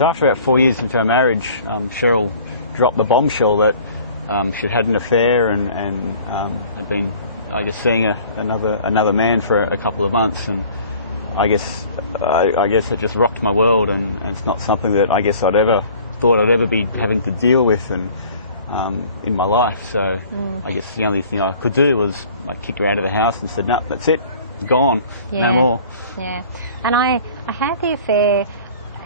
So after about 4 years into our marriage, Cheryl dropped the bombshell that she'd had an affair and had been, I guess, seeing another man for a couple of months, and I guess it just rocked my world, and it's not something that I guess I'd ever thought I'd ever be having to deal with and in my life. So I guess the only thing I could do was I kicked her out of the house and said, no, that's it, gone, no more. Yeah, and I had the affair,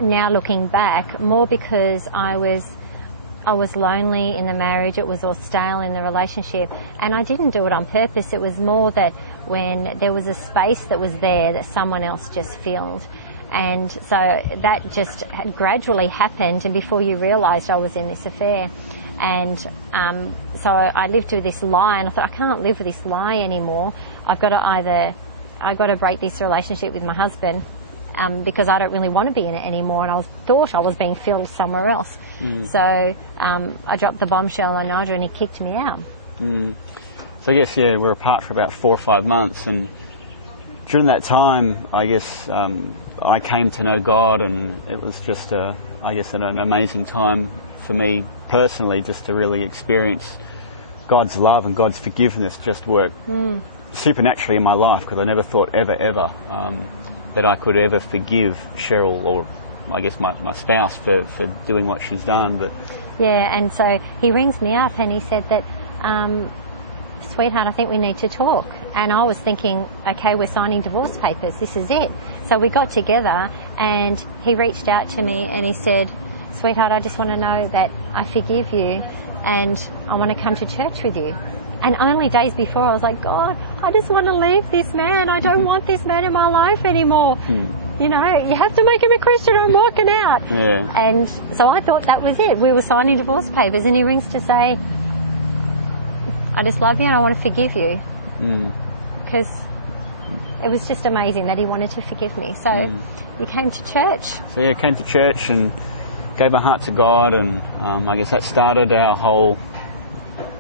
now looking back, more because I was lonely in the marriage. It was all stale in the relationship, and I didn't do it on purpose. It was more that when there was a space that was there that someone else just filled, and so that just gradually happened, and before you realised I was in this affair. And so I lived with this lie, and I thought, I can't live with this lie anymore. I've got to break this relationship with my husband, because I don't really want to be in it anymore, and I thought I was being filled somewhere else. So I dropped the bombshell on Nigel, and he kicked me out. So I guess, yeah, we're apart for about 4 or 5 months, and during that time, I guess I came to know God, and it was just, I guess, an amazing time for me personally, just to really experience God's love and God's forgiveness just work supernaturally in my life, because I never thought ever that I could ever forgive Cheryl, or I guess my spouse, for doing what she's done. But yeah, and so he rings me up and he said that, sweetheart, I think we need to talk. And I was thinking, okay, we're signing divorce papers, this is it. So we got together, and he reached out to me and he said, sweetheart, I just want to know that I forgive you, and I want to come to church with you. And only days before, I was like, God, I just want to leave this man. I don't want this man in my life anymore. You know, you have to make him a Christian or I'm walking out. Yeah. And so I thought that was it. We were signing divorce papers, and he rings to say, I just love you and I want to forgive you. Because it was just amazing that he wanted to forgive me. So he came to church. So yeah, came to church and gave my heart to God, and I guess that started our whole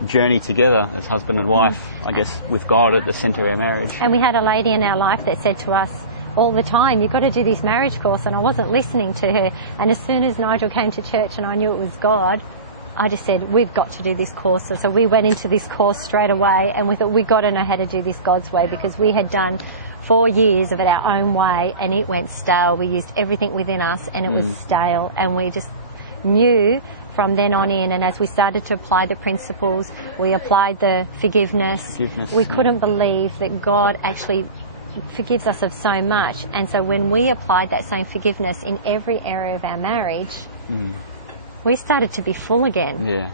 journey together as husband and wife, I guess, with God at the centre of our marriage. And we had a lady in our life that said to us all the time, you've got to do this marriage course, and I wasn't listening to her. And as soon as Nigel came to church and I knew it was God, I just said, we've got to do this course. So we went into this course straight away, and we thought, we've got to know how to do this God's way, because we had done 4 years of it our own way, and it went stale. We used everything within us, and it was stale, and we just knew from then on in. And as we started to apply the principles, we applied the forgiveness. We couldn't believe that God actually forgives us of so much. And so when we applied that same forgiveness in every area of our marriage, we started to be full again. Yeah.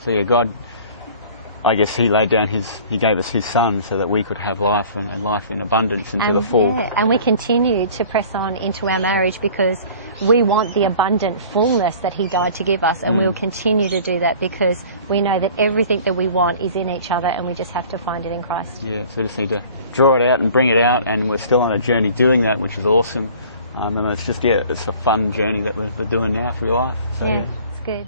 So yeah, God, I guess he laid down he gave us his son so that we could have life, and life in abundance and to the full. Yeah, and we continue to press on into our marriage because we want the abundant fullness that he died to give us, and we'll continue to do that because we know that everything that we want is in each other, and we just have to find it in Christ. Yeah, so we just need to draw it out and bring it out, and we're still on a journey doing that, which is awesome. And it's just, it's a fun journey that we're doing now through life. So, yeah, it's good.